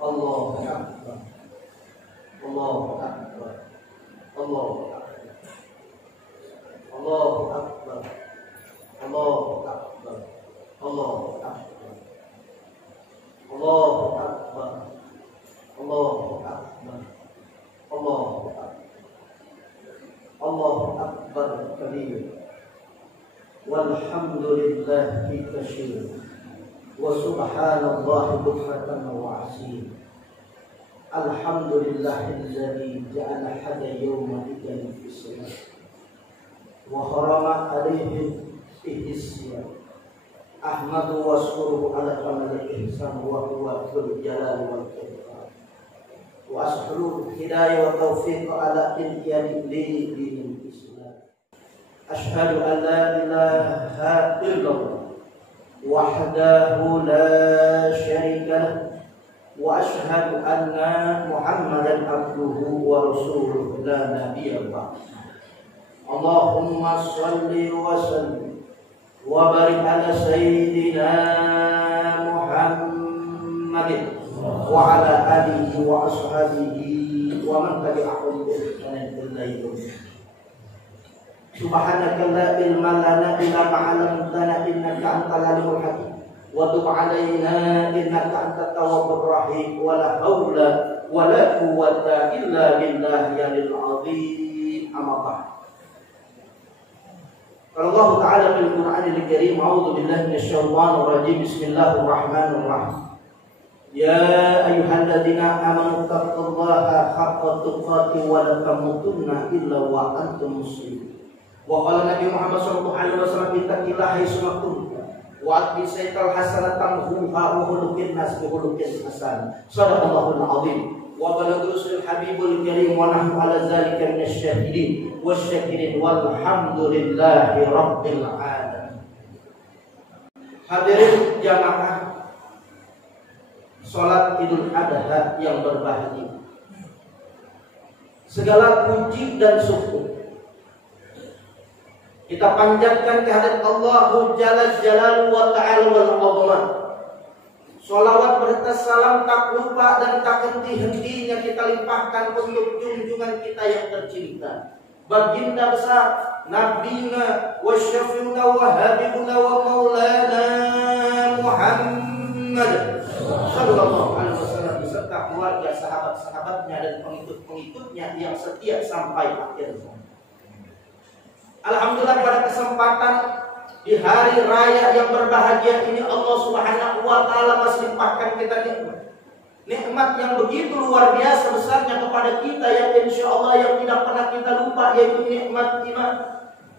Allahu Akbar. Allahu Akbar. Allahu Akbar. Allahu Akbar. Allahu Akbar. Allahu Akbar. Allahu Akbar. Allahu Akbar. Allahu Akbar. Allahu Akbar kabir. Walhamdulillahi katsir. Wa subhanallahi bukratan wa asila. Alhamdulillahilladzi ja'ala hada yawma idin fis-salat wa harama alaihi ihsyan. Ahmadu wa syuruhu ala kamal ihsan wa huwa dzul jalali wal ikram. Wa as'aluhu hidayah wa taufiq ala ihyani dinil Islam. Asyhadu an la ilaha illallah wahdahu la syarika lahu wa asyhadu anna Muhammadan abduhu wa rasuluhu la nabiyya ba'dahu. Allahumma shalli wa sallim wa barik ala sayyidina Muhammadin wa ala alihi wa ashabihi wa man tabi'ahum bi ihsanin ila yaumil qiyamah. Subhanaka la ilma lana illa ma 'allamtana innaka antal alimul hakim wa tub 'alaina innaka antat tawwabur rahim wa la haula wa la quwwata illa billahil 'azim. Amma ba'd. Allah Ta'ala fil Qur'anil Karim, a'udzu billahi minasyaitonir rajim. Bismillahirrahmanirrahim. Ya ayyuhalladzina amanu taqullaha haqqa tuqatih wa la tamutunna illa wa antum muslimun. Wa qala Nabi Muhammad sallallahu alaihi wasallam, ittaqillaha haitsu kunta wa atbi sayyi'al hasanatan tamhuha wa khuluqin nas bi khuluqin hasan. Shadaqallahul azim. Wa balagha rasul habibul karim wa nahnu ala zalika minasyahidin wasyakirin walhamdulillahi rabbil alamin. Hadirin jamaah salat Idul Adha yang berbahagia, segala puji dan syukur kita panjatkan kehadirat Allahu Jalla Jalaluhu wa Ta'ala wal Azamah. Sholawat berserta salam tak lupa dan tak henti-hentinya kita limpahkan untuk junjungan kita yang tercinta, baginda besar, nabiyuna wa syafi'una wa habibuna wa maulana Muhammad sallallahu alaihi wasallam beserta keluarga, sahabat-sahabatnya dan pengikut-pengikutnya yang setia sampai akhir zaman. Alhamdulillah, pada kesempatan di hari raya yang berbahagia ini Allah Subhanahu wa Ta'ala masih limpahkan kita nikmat yang begitu luar biasa besarnya kepada kita, yang insya Allah yang tidak pernah kita lupa, yaitu nikmat iman,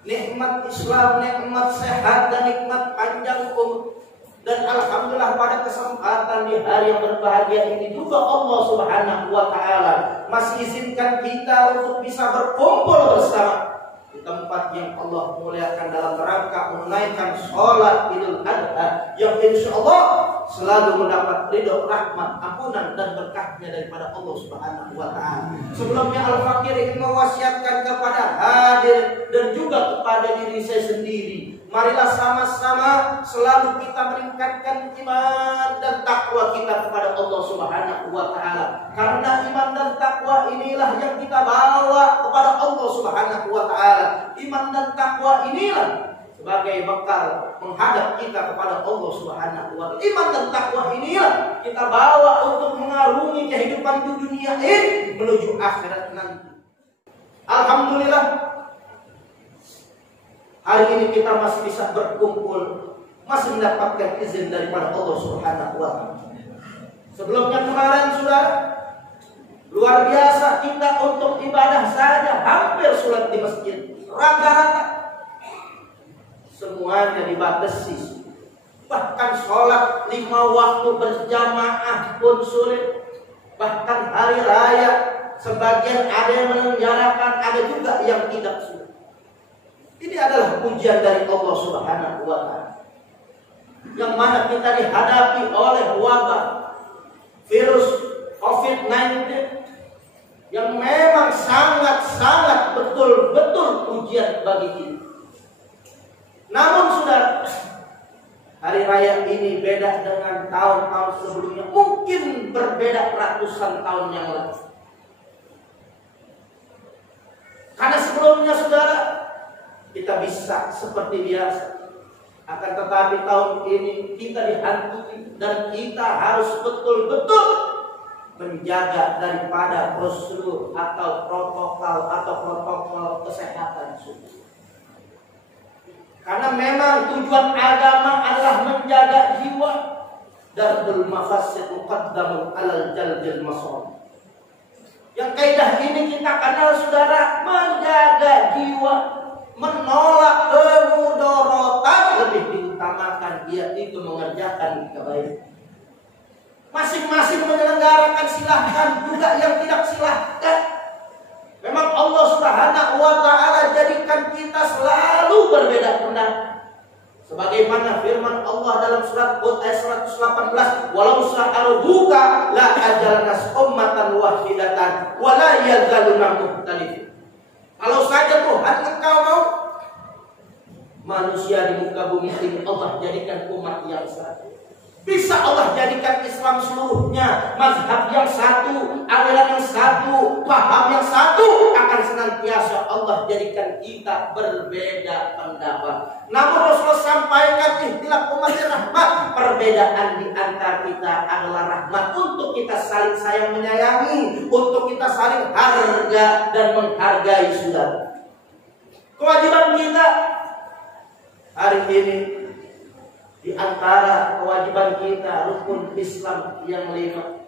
nikmat Islam, nikmat sehat dan nikmat panjang umur. Dan alhamdulillah pada kesempatan di hari yang berbahagia ini juga Allah Subhanahu wa Ta'ala masih izinkan kita untuk bisa berkumpul bersama di tempat yang Allah muliakan dalam rangka menunaikan sholat Idul Adha yang insya Allah selalu mendapat ridho, rahmat, ampunan dan berkahnya daripada Allah Subhanahu wa Ta'ala. Sebelumnya Al-Fakir ingin mewasiatkan kepada hadir dan juga kepada diri saya sendiri, marilah sama-sama selalu kita meningkatkan iman dan takwa kita kepada Allah Subhanahu wa Ta'ala. Karena iman dan takwa inilah yang kita bawa kepada Allah Subhanahu wa Ta'ala. Iman dan takwa inilah sebagai bekal menghadap kita kepada Allah Subhanahu wa Ta'ala. Iman dan takwa inilah kita bawa untuk mengarungi kehidupan di dunia ini menuju akhirat nanti. Alhamdulillah, hari ini kita masih bisa berkumpul, masih mendapatkan izin daripada Allah Subhanahu wa Ta'ala. Sebelumnya kemarin sudah luar biasa kita untuk ibadah saja hampir sholat di masjid rata-rata semuanya dibatasi. Bahkan sholat 5 waktu berjamaah pun sulit. Bahkan hari raya sebagian ada yang menyelenggarakan, ada juga yang tidak sulit. Ini adalah ujian dari Allah Subhanahu wa Ta'ala, yang mana kita dihadapi oleh wabah virus COVID-19 yang memang sangat-sangat betul-betul ujian bagi kita. Namun saudara, hari raya ini beda dengan tahun-tahun sebelumnya. Mungkin mungkin berbeda ratusan tahun yang lalu. Karena sebelumnya saudara, kita bisa seperti biasa. Akan tetapi tahun ini kita dihantui dan kita harus betul-betul menjaga daripada prosedur atau protokol kesehatan. Karena memang tujuan agama adalah menjaga jiwa. Darul mafasid muqaddamun alal jalbil masalih. Yang kaidah ini kita kenal saudara, menjaga jiwa, menolak kemudaratan lebih diutamakan, yaitu mengerjakan kebaikan. Masing-masing menyelenggarakan silahkan, juga yang tidak silahkan. Memang Allah Subhanahu wa ta'ala jadikan kita selalu berbeda pendapat. Sebagaimana firman Allah dalam surat Hud ayat 118, walau sa'aruka la ajalnas ummatan wahidatan wa la yazaluna mukhtalifin. Kalau saja Tuhan engkau mau, manusia di muka bumi ini Allah jadikan umat yang satu. Bisa Allah jadikan Islam seluruhnya mazhab yang satu, aliran yang satu, paham yang satu, akan senantiasa Allah jadikan kita berbeda pendapat. Namun Rasulullah sampaikan ikhtilaf umat rahmat, perbedaan di antara kita adalah rahmat untuk kita saling sayang menyayangi, untuk kita saling harga dan menghargai saudara. Kewajiban kita hari ini, di antara kewajiban kita rukun Islam yang 5.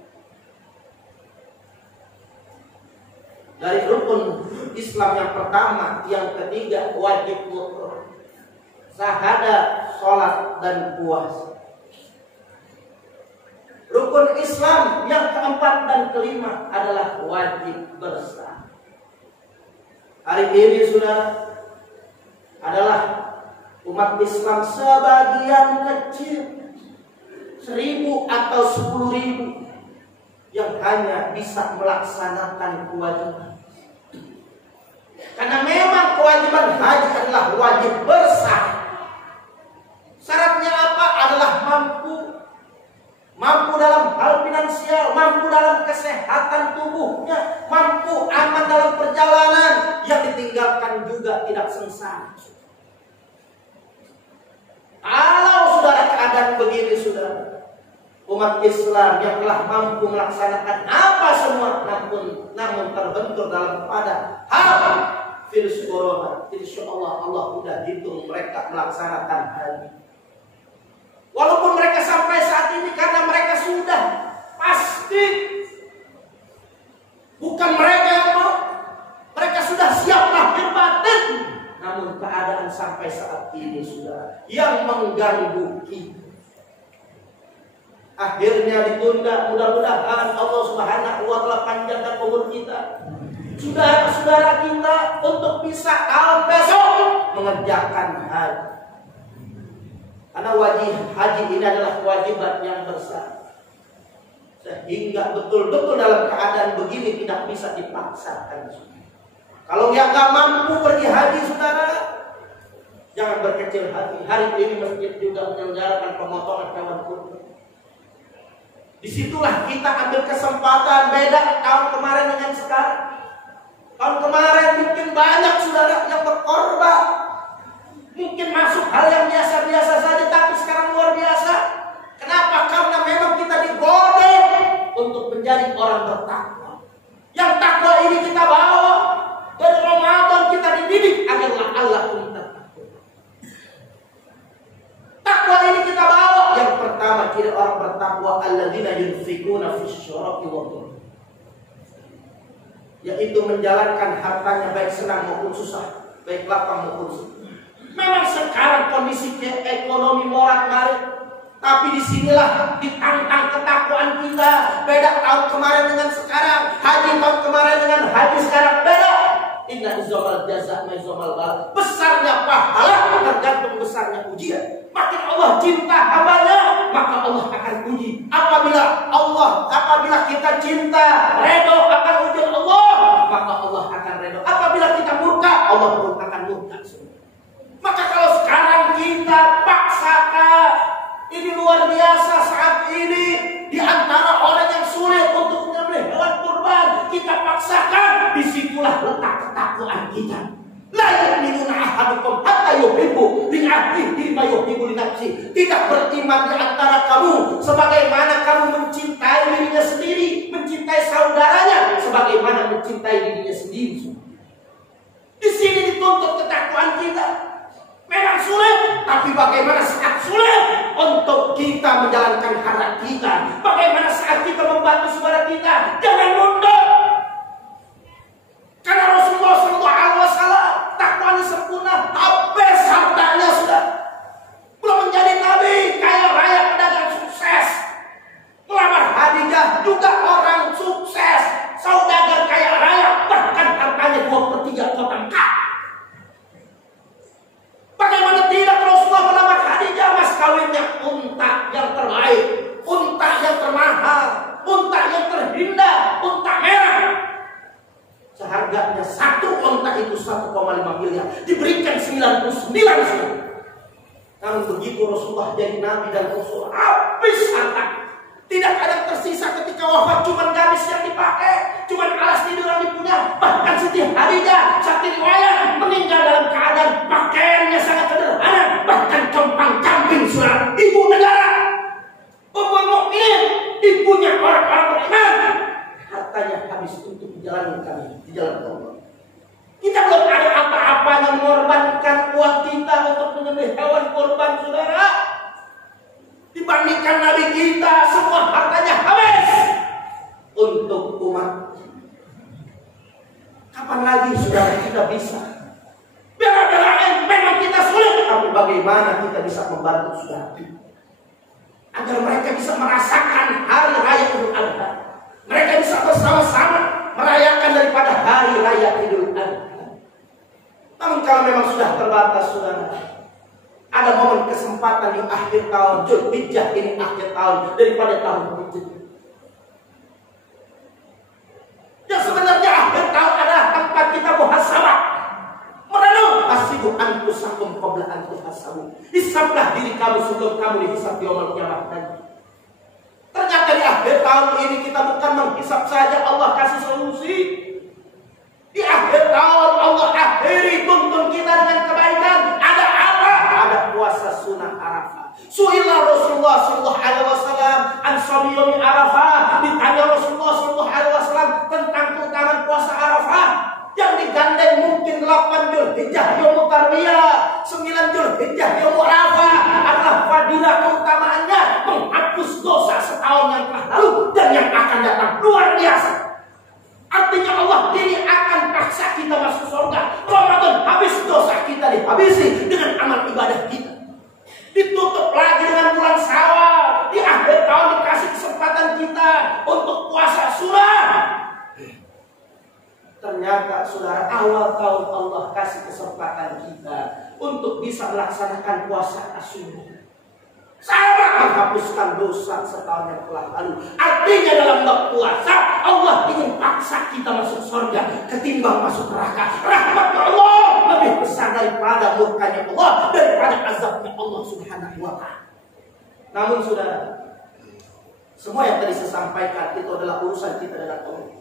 Dari rukun Islam yang pertama, yang ketiga wajib mutlak, syahadat, sholat dan puasa. Rukun Islam yang keempat dan kelima adalah wajib bersama. Hari ini saudara adalah umat Islam sebagian kecil, 1.000 atau 10.000 yang hanya bisa melaksanakan kewajiban. Karena memang kewajiban haji adalah wajib bersah. Syaratnya apa? Adalah mampu dalam hal finansial, mampu dalam kesehatan tubuhnya, mampu aman dalam perjalanan, yang ditinggalkan juga tidak sengsara. Kalau saudara keadaan begini saudara, umat Islam yang telah mampu melaksanakan apa semua, namun terbentur dalam pada hal virus corona, insya Allah sudah hitung mereka melaksanakan haji. Walaupun mereka sampai saat ini karena mereka sudah pasti, bukan mereka yang mau, mereka sudah siap lahir batin. Namun keadaan sampai saat ini sudah yang mengganggu kita. Akhirnya ditunda, mudah-mudahan Allah Subhanahu wa ta'ala panjangkan umur kita, saudara-saudara kita, untuk bisa tahun besok mengerjakan haji. Karena wajib haji ini adalah kewajiban yang besar, sehingga betul-betul dalam keadaan begini tidak bisa dipaksakan. Kalau yang gak mampu pergi haji saudara, jangan berkecil hati. Hari ini masjid juga menyelenggarakan pemotongan hewan kurban. Disitulah kita ambil kesempatan, beda tahun kemarin dengan sekarang. Tahun kemarin mungkin banyak saudara yang berkorban, mungkin masuk hal yang biasa-biasa saja, tapi sekarang luar biasa. Kenapa? Karena memang kita digodok untuk menjadi orang bertakwa. Yang takwa ini kita bawa dari Ramadan, kita dididik agarlah Allah kita. Takwa ini kita bawa. Yang pertama, ciri orang bertakwa alladzina yunfikuna fisyaraqi wa dhur, yaitu menjalankan hartanya baik senang maupun susah, baik lapang maupun susah. Memang sekarang kondisi ekonomi morat-marit, tapi disinilah ditantang ketakwaan kita. Beda tahun kemarin dengan sekarang, haji tahun kemarin dengan haji sekarang beda. Inna izomal jaza maizomal bal. Besarnya pahala tergantung besarnya ujian. Makin Allah cinta hambanya, maka Allah akan uji. Apabila kita cinta, redo akan ujian Allah, maka Allah akan redo. Apabila kita murka, Allah pun akan murka. Maka kalau sekarang kita paksakan, ini luar biasa saat ini di antara orang yang disitulah letak ketakwaan kita. La yu'minuna ahadukum hatta yuhibbu li akhihi ma yuhibbu li nafsihi. Tidak beriman di antara kamu sebagaimana kamu mencintai dirinya sendiri, mencintai saudaranya sebagaimana mencintai dirinya sendiri. Di sini dituntut ketakwaan kita. Memang sulit, tapi bagaimana saat sulit untuk kita menjalankan hak kita? Bagaimana saat kita membantu saudara kita? Jangan mundur. Karena Rasulullah SAW takwanya sempurna, habis hartanya sudah. Belum menjadi nabi, kaya raya, pedagang sukses. Melamar Khadijah juga orang sukses, saudagar kaya raya, bahkan hartanya 2/3 kota Mekah. Bagaimana tidak Rasulullah melamar Khadijah, mas kawinnya unta yang terbaik, unta yang termahal, unta yang terindah, unta merah. Seharganya satu unta itu 1,5 miliar, diberikan 99 sudah. Namun begitu Rasulullah jadi nabi dan rasul, habis harta. Tidak ada yang tersisa ketika wafat, cuma gamis yang dipakai, cuma alas tidur yang dipunya. Bahkan Siti Khadijah, satu riwayat, meninggal dalam keadaan pakaiannya sangat sederhana, bahkan compang-camping surat ibu negara, Ummul Mukminin, ibunya orang-orang beriman. Hartanya habis untuk menjalani kami di jalan Allah. Kita belum ada apa-apanya mengorbankan uang kita untuk menyembelih hewan kurban, saudara. Dibandingkan Nabi kita, semua hartanya habis untuk umat. Kapan lagi saudara kita bisa bela-belain? Memang kita sulit, tapi bagaimana kita bisa membantu saudara agar mereka bisa merasakan hari raya Idul Adha? Mereka bisa bersama-sama merayakan daripada hari raya Idul Adha. Namun kalau memang sudah terbatas, saudara, ada momen kesempatan di akhir tahun, Dzulhijjah ini akhir tahun daripada tahun berikutnya. Yang sebenarnya akhir tahun adalah tempat kita muhasabah, merenung. Hasibu anfusakum qabla an tuhasabu. Hisablah diri kamu sebelum kamu dihisab di yaumul qiyamah nanti. Ternyata di akhir tahun ini kita bukan menghisab saja, Allah kasih solusi. Di akhir tahun Allah akhiri tuntun kita dengan kebaikan. Ada apa? Ada puasa sunnah Arafah. Su'ila Rasulullah sallallahu alaihi wasallam an shaumi yaumi Arafah. Ditanya Rasulullah sallallahu alaihi wasallam tentang keutamaan puasa Arafah yang digandeng mungkin 8 Dzulhijjah yaumut tarwiyah, 9 Dzulhijjah yaumul Arafah adalah fadilah keutamaannya menghapus dosa setahun yang telah lalu dan yang akan datang, luar biasa. Artinya Allah ini akan paksa kita masuk surga. Ramadan habis, dosa kita dihabisi dengan amal ibadah kita. Ditutup lagi dengan bulan Syawal. Di akhir tahun dikasih kesempatan kita untuk puasa surah. Ternyata saudara, awal tahun Allah kasih kesempatan kita untuk bisa melaksanakan puasa Asyura. Sama menghapuskan dosa setahun yang telah lalu. Artinya dalam berpuasa Allah ingin paksa kita masuk surga ketimbang masuk neraka. Rahmat Allah lebih besar daripada murkanya Allah, daripada azabnya Allah Subhanahu wa ta'ala. Namun saudara, semua yang tadi saya sampaikan itu adalah urusan kita dengan Allah.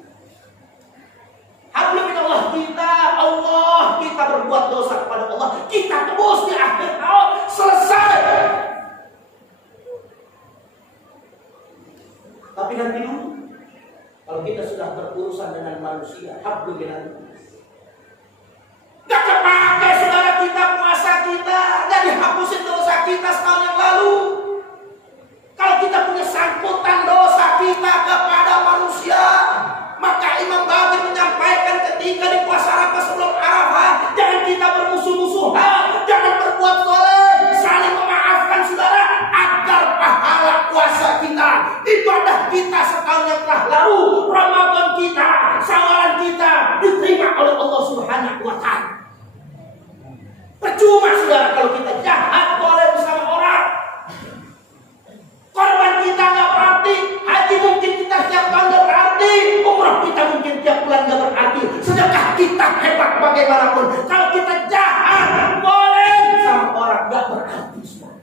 Hablum minallah kita, Allah kita berbuat dosa kepada Allah, kita tebus di akhir tahun, selesai. Tapi nanti dulu, kalau kita sudah berurusan dengan manusia, hablum minallah, gak kepake saudara kita, puasa kita, gak dihapusin dosa kita setahun yang lalu. Kalau kita punya sangkutan dosa kita kepada manusia, maka Imam Bagir menyampaikan ketika di puasa Arafah sebelum Arafah, jangan kita bermusuh-musuhan, jangan berbuat zalim, saling memaafkan saudara, agar pahala puasa kita, ibadah kita setahun yang telah lalu, Ramadan kita, Syawalan kita diterima oleh Allah Subhanahu wa ta'ala. Percuma saudara kalau kita jahat boleh bersama orang, korban kita nggak berarti, haji mungkin kita tiap tahun nggak berarti, umrah kita mungkin tiap bulan nggak berarti, sedekah kita hebat bagaimanapun, kalau kita jahat boleh sama orang nggak berarti saudara.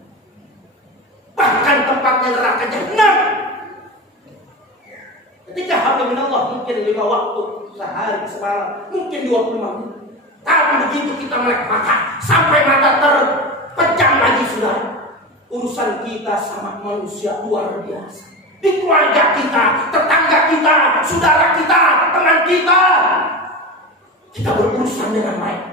Bahkan tempatnya neraka jahanam. Ketika hablu minallah mungkin 5 waktu sehari semalam, mungkin 25 menit. Tapi begitu kita melek mata sampai mata terpejam lagi sudah, urusan kita sama manusia luar biasa. Di keluarga kita, tetangga kita, saudara kita, teman kita berurusan dengan baik.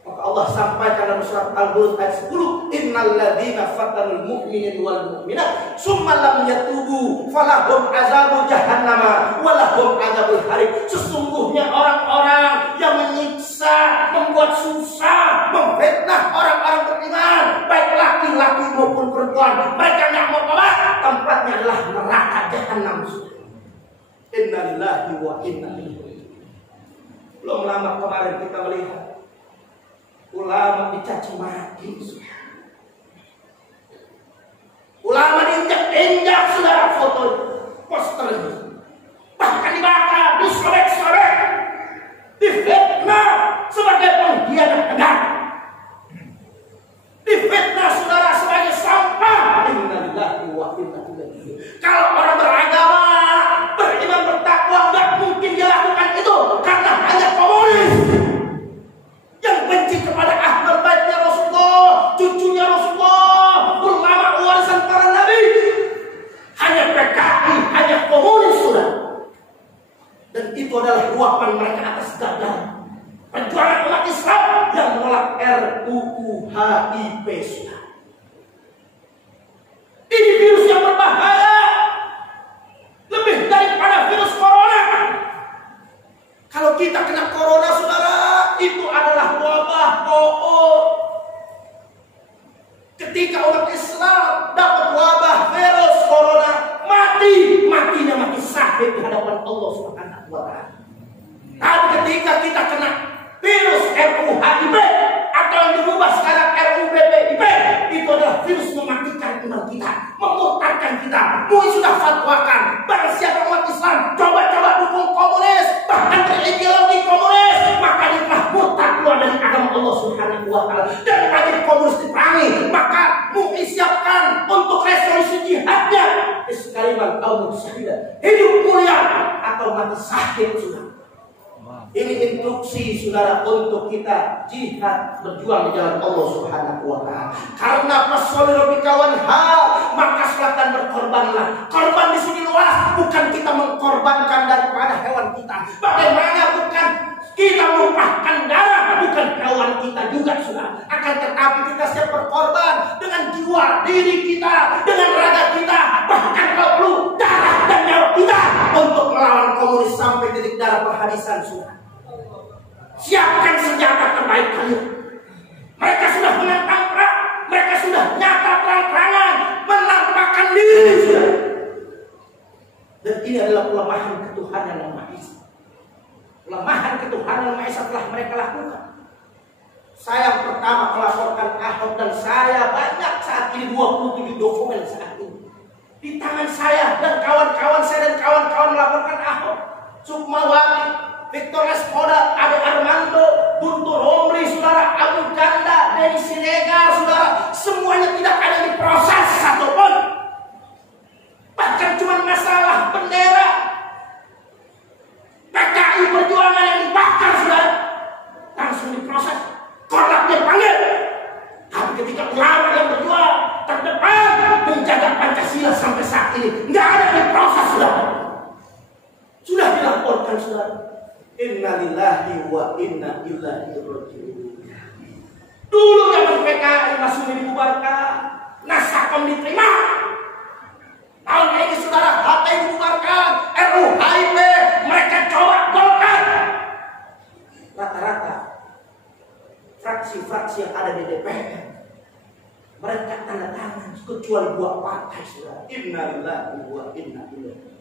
Maka Allah sampaikan dalam surat Al-Buruj ayat 10, innal ladzina fatanul mu'minin wal mu'minat summa lam yatubu falahum azabu jahannama wa lahum adzabul harim. Sesungguhnya orang-orang yang menyiksa, membuat susah, memfitnah orang-orang beriman, baik laki-laki maupun perempuan, mereka tidak mau tobat, tempatnya adalah neraka jahanam. Inna lillahi wa inna ilaihi raji'un. Belum lama kemarin kita melihat ulama dicaci maki, ulama diinjak-injak, saudara, foto posternya, bahkan dibakar, disobek-sobek, difitnah sebagai pengkhianat negara, difitnah saudara sebagai sampah. Innalillahi wa inna ilaihi raji'un. Kalau orang beragama, beriman, bertakwa, nggak mungkin dia lakukan itu, karena hanya komunis yang benci kepada ahlul baitnya Rasulullah, cucunya Rasulullah, ulama warisan para nabi. Hanya PKI, hanya komunis sudah. Dan itu adalah luapan mereka atas gagal perjuangan umat Islam yang menolak RUU HIP sudah. Ini virus yang berbahaya lebih daripada virus corona. Kalau kita kena corona, saudara, itu adalah wabah bohong. Ketika umat Islam dapat wabah virus corona, matinya mati syahid di hadapan Allah Subhanahu wa taala. Tapi ketika kita kena virus RUU HIP atau yang dirubah sekarang RUU BPIP, itu adalah virus mematikan iman kita, memurtadkan kita. MUI sudah fatwakan, barang siapa umat Islam coba-coba dukung komunis, bahkan berideologi komunis, maka dia telah murtad keluar dari agama Allah Subhanahu wa taala. Dan wajib komunis diperangi, maka MUI siapkan untuk resolusi jihadnya, iskaliman au syahida, hidup mulia atau mati syahid sudah. Ini instruksi saudara untuk kita jihad berjuang di jalan Allah Subhanahu wa taala. Karena fasoli rabbika wanhar, maka silakan berkorbanlah. Korban di sini luas, bukan kita mengkorbankan daripada hewan kita. Bagaimana bukan kita menumpahkan darah, bukan hewan kita juga saudara. Akan tetapi kita siap berkorban dengan jiwa, diri kita, dengan raga kita, bahkan kalau perlu darah dan nyawa kita untuk melawan komunis sampai titik darah penghabisan saudara. Siapkan senjata terbaik kalian. Mereka sudah menantang perang, mereka sudah nyata terang-terangan menampakkan diri sudah. Dan ini adalah pelemahan ketuhanan yang Maha Esa. Pelemahan ketuhanan yang Maha Esa telah mereka lakukan. Saya yang pertama melaporkan Ahok, dan saya banyak saat ini 27 dokumen saat ini di tangan saya, dan kawan-kawan saya dan kawan-kawan melaporkan Ahok, Sukmawati, Victor Espoda, Ade Armando, Guntur Romli, saudara, Abu Janda, Denny Siregar, saudara, semuanya tidak ada diproses satupun. Bahkan cuma masalah bendera PKI Perjuangan yang dibakar, saudara, langsung diproses, korlapnya dipanggil. Tapi ketika ulama yang berjuang terdepan menjaga Pancasila sampai saat ini, nggak ada diproses, saudara. Sudah dilaporkan, saudara. Inna lillahi wa inna ilaihi raji'un. Dulu zaman PKI langsung dibubarkan, Nasakom diterima. Tahun ini saudara, HTI dibubarkan, RUU HIP mereka coba golkan. Rata-rata fraksi-fraksi yang ada di DPR mereka tanda tangan, kecuali 2 partai saudara. Inna lillahi wa inna ilaihi.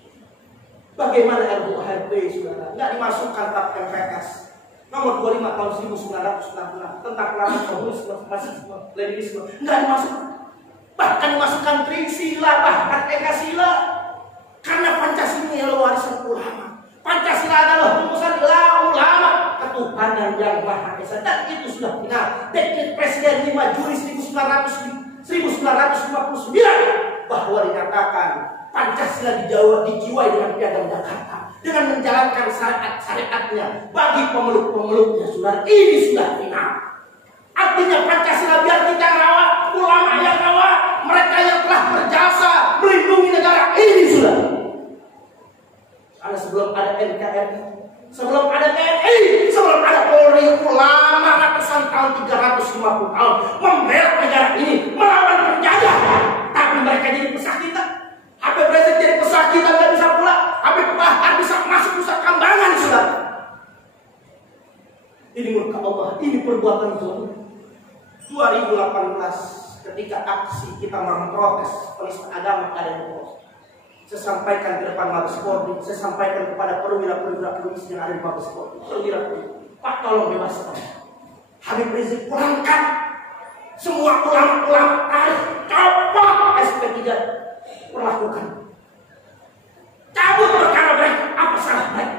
Bagaimana RUU HIP saudara? Nggak dimasukkan TAP MPS nomor 25 tahun 1966 tentang pelarangan komunisme, marxisme, leninisme. Nggak dimasukkan. Bahkan dimasukkan Trisila, bahkan Ekasila. Karena Pancasila adalah warisan ulama. Pancasila adalah rumusan ulama, ketuhanan yang Maha Esa. Dan itu sudah benar. Dekret Presiden 5 Juli 1959 bahwa dinyatakan Pancasila Pancasila dijiwai dengan piagam Jakarta, dengan menjalankan syariat-syariatnya bagi pemeluk-pemeluknya, saudara. Ini sudah final. Artinya Pancasila biar kita rawat, ulama yang rawat, mereka yang telah berjasa melindungi negara ini sudah. Karena sebelum ada NKRI, sebelum ada TNI, sebelum ada Polri, ulama ratusan tahun, 350 tahun membela negara ini melawan penjajah. Tapi mereka jadi pesah kita. Habib Rizik jadi pesah kita, nggak bisa pula. Habib Bahar bisa masuk Nusa Kambangan sudah. Ini murka Allah, ini perbuatan zalim. 2018 ketika aksi kita memprotes penistaan agama ada yang polos. Saya sampaikan ke depan Mabes Polri, saya sampaikan kepada perwira-perwira polisi yang ada di Mabes Polri, perwira-perwira, Pak tolong bebaskan Habib Rizik, pulangkan semua ulama-ulama tarik, copot SP3, perlakukan, cabut perkara mereka. Apa salah mereka?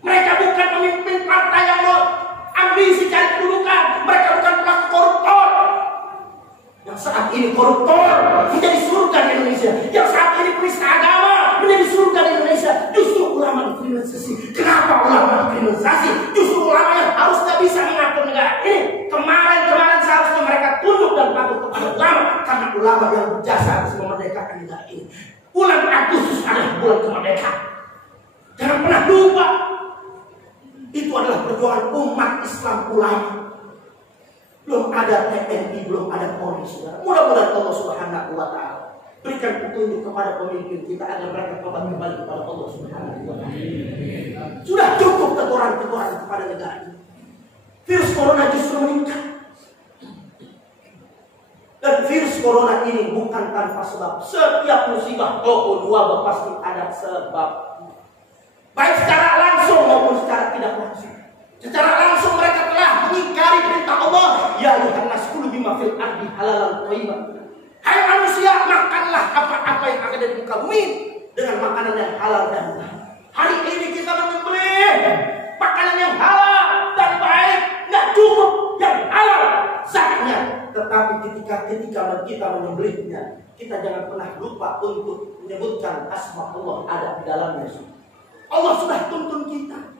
Mereka bukan pemimpin partai yang mau ambisi cari kedudukan. Mereka bukan pelaku koruptor. Yang saat ini koruptor menjadi surga di Indonesia. Yang saat ini penista agama menjadi surga di Indonesia. Justru ulama dikriminalisasi. Kenapa ulama dikriminalisasi? Justru ulama yang harusnya bisa mengatur negara ini. Kemarin seharusnya mereka tunduk dan patuh kepada ulama, karena ulama yang berjasa harus memerdekakan negara ini. Bulan Agustus adalah bulan kemerdekaan. Jangan pernah lupa. Itu adalah perjuangan umat Islam ulama. Belum ada TNI, belum ada Polri, saudara. Mudah-mudahan Allah Subhanahu wa Ta'ala berikan petunjuk kepada pemimpin kita agar mereka tobat kembali kepada Allah Subhanahu wa Ta'ala. Sudah cukup teguran-teguran kepada negara ini. Virus corona justru meningkat. Dan virus corona ini bukan tanpa sebab. Setiap musibah toko dua pasti ada sebab. Baik secara langsung maupun secara tidak langsung. Secara langsung mereka telah mengingkari perintah Allah. Ya ayuhan nas kulu bima fil ardi halalan thayyiban. Hai manusia, makanlah apa-apa yang ada di muka bumi dengan makanan yang halal dan baik. Hari ini kita menyembelih makanan yang halal dan baik, nggak cukup yang halal zatnya. Tetapi ketika kita menyembelihnya, kita jangan pernah lupa untuk menyebutkan asma Allah ada di dalamnya. Allah sudah tuntun kita.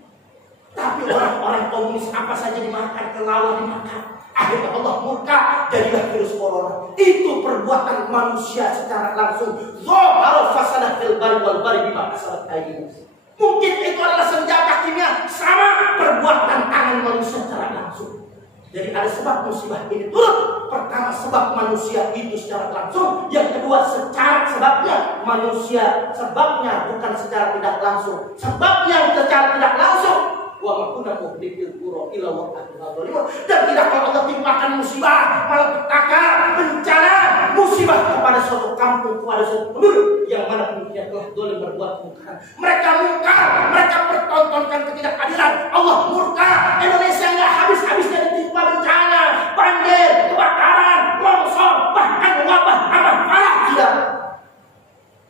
Tapi orang-orang komunis apa saja dimakan, kelawar dimakan. Akhirnya Allah murka, jadilah virus corona. Itu perbuatan manusia secara langsung. Zahara fasadah fil bari wal bari bima kasabat aydihim. Mungkin itu adalah senjata kimia, sama perbuatan tangan manusia secara langsung. Jadi ada sebab musibah ini turun. Pertama sebab manusia itu secara langsung. Yang kedua secara sebabnya manusia. Sebabnya bukan secara tidak langsung. Sebabnya secara tidak langsung. Wa ma kunna muhlikil qura illa wa antum. Dan tidak kalau Allah timpakan musibah, malapetaka, bencana, musibah kepada suatu kampung, kepada suatu penduduk yang mana penduduknya telah zalim berbuat mungkar. Mereka mungkar, mereka pertontonkan ketidakadilan. Allah murka. Indonesia enggak habis-habisnya ditimpa bencana, banjir, kebakaran, longsor, bahkan wabah amat parah. Tidak.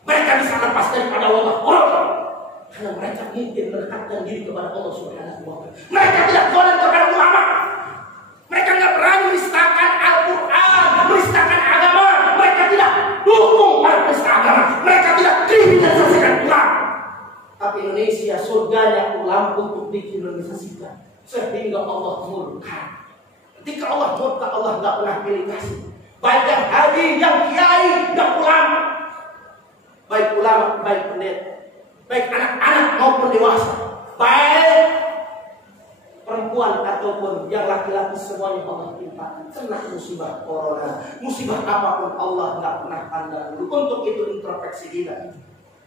Mereka bisa lepas daripada wabah corona. Karena mereka mungkin mendekatkan diri kepada Allah Subhanahu wa Ta'ala. Mereka tidak zalim kepada ulama. Mereka tidak berani menistakan Al-Quran, menistakan agama. Mereka tidak dukung para penista agama. Mereka tidak kriminalisasikan ulama. Tapi Indonesia surganya ulama untuk dikriminalisasikan. Sehingga Allah murka. Ketika Allah murka, Allah tidak pernah pilih kasih. Baik yang haji, yang kiai, yang ulama. Baik ulama, baik pendeta. Baik anak-anak maupun dewasa, baik perempuan ataupun yang laki-laki, semuanya Allah timpakan kena musibah corona, musibah apapun Allah nggak pernah pandang dulu. Untuk itu introspeksi kita,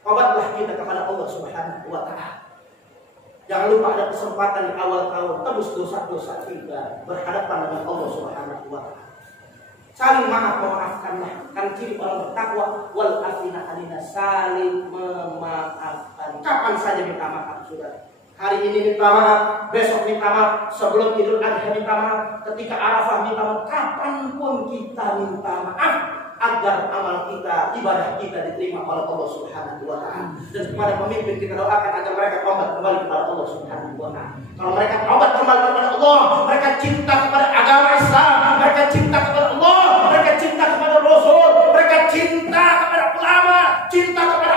tobatlah kita kepada Allah Subhanahu wa Ta'ala. Jangan lupa ada kesempatan di awal tahun tebus dosa-dosa kita, berhadapan dengan Allah Subhanahu wa Ta'ala. Saling memaafkanlah. Kan ciri orang bertakwa, wal afina alina, saling memaafkan. Kapan saja minta maaf, saudara. Hari ini minta maaf, besok minta maaf, sebelum Idul Adha minta maaf, ketika Arafah minta maaf. Kapanpun kita minta maaf agar amal kita, ibadah kita diterima oleh Allah Subhanahu wa Ta'ala. Dan kepada pemimpin kita doakan agar mereka tobat kembali kepada Allah Subhanahu wa Ta'ala. Kalau mereka tobat kembali kepada Allah, mereka cinta kepada agama Islam, mereka cinta kepada Allah, mereka cinta kepada Rasul, mereka cinta kepada ulama, cinta kepada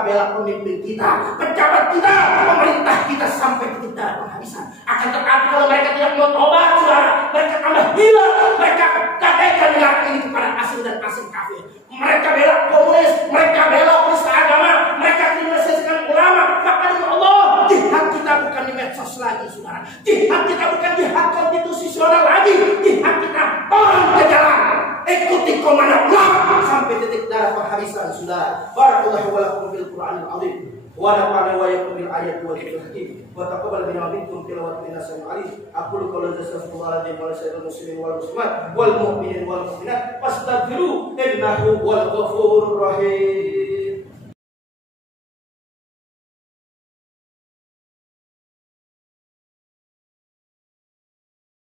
kita bela pemimpin kita, pejabat kita, pemerintah kita sampai titik darah penghabisan. Akan tetapi kalau mereka tidak mau tobat, saudara, mereka tambah gila, mereka gadaikan negara ini kepada asing dan asing kafir. Mereka bela komunis, mereka bela penista agama, mereka kriminalisasikan ulama. Maka demi Allah, jihad kita bukan di medsos lagi, saudara. Jihad kita bukan jihad konstitusional lagi. Jihad kita turun ke jalan, ikuti komando ulama sampai titik darah penghabisan, saudara. Barakallahu wa lakum bil Qur'anil azim. Wa nafa'ana wa iyyakum bil ayati wa dzikril hakim. Wa taqabbal minna minkum tilawatan innahu alim. Aqulu qawlan astaghfirullahaladzim wa lakum muslimin wal muslimat wal mu'minin wal mu'minat fastaghfiru innahu wal ghafurur rahim.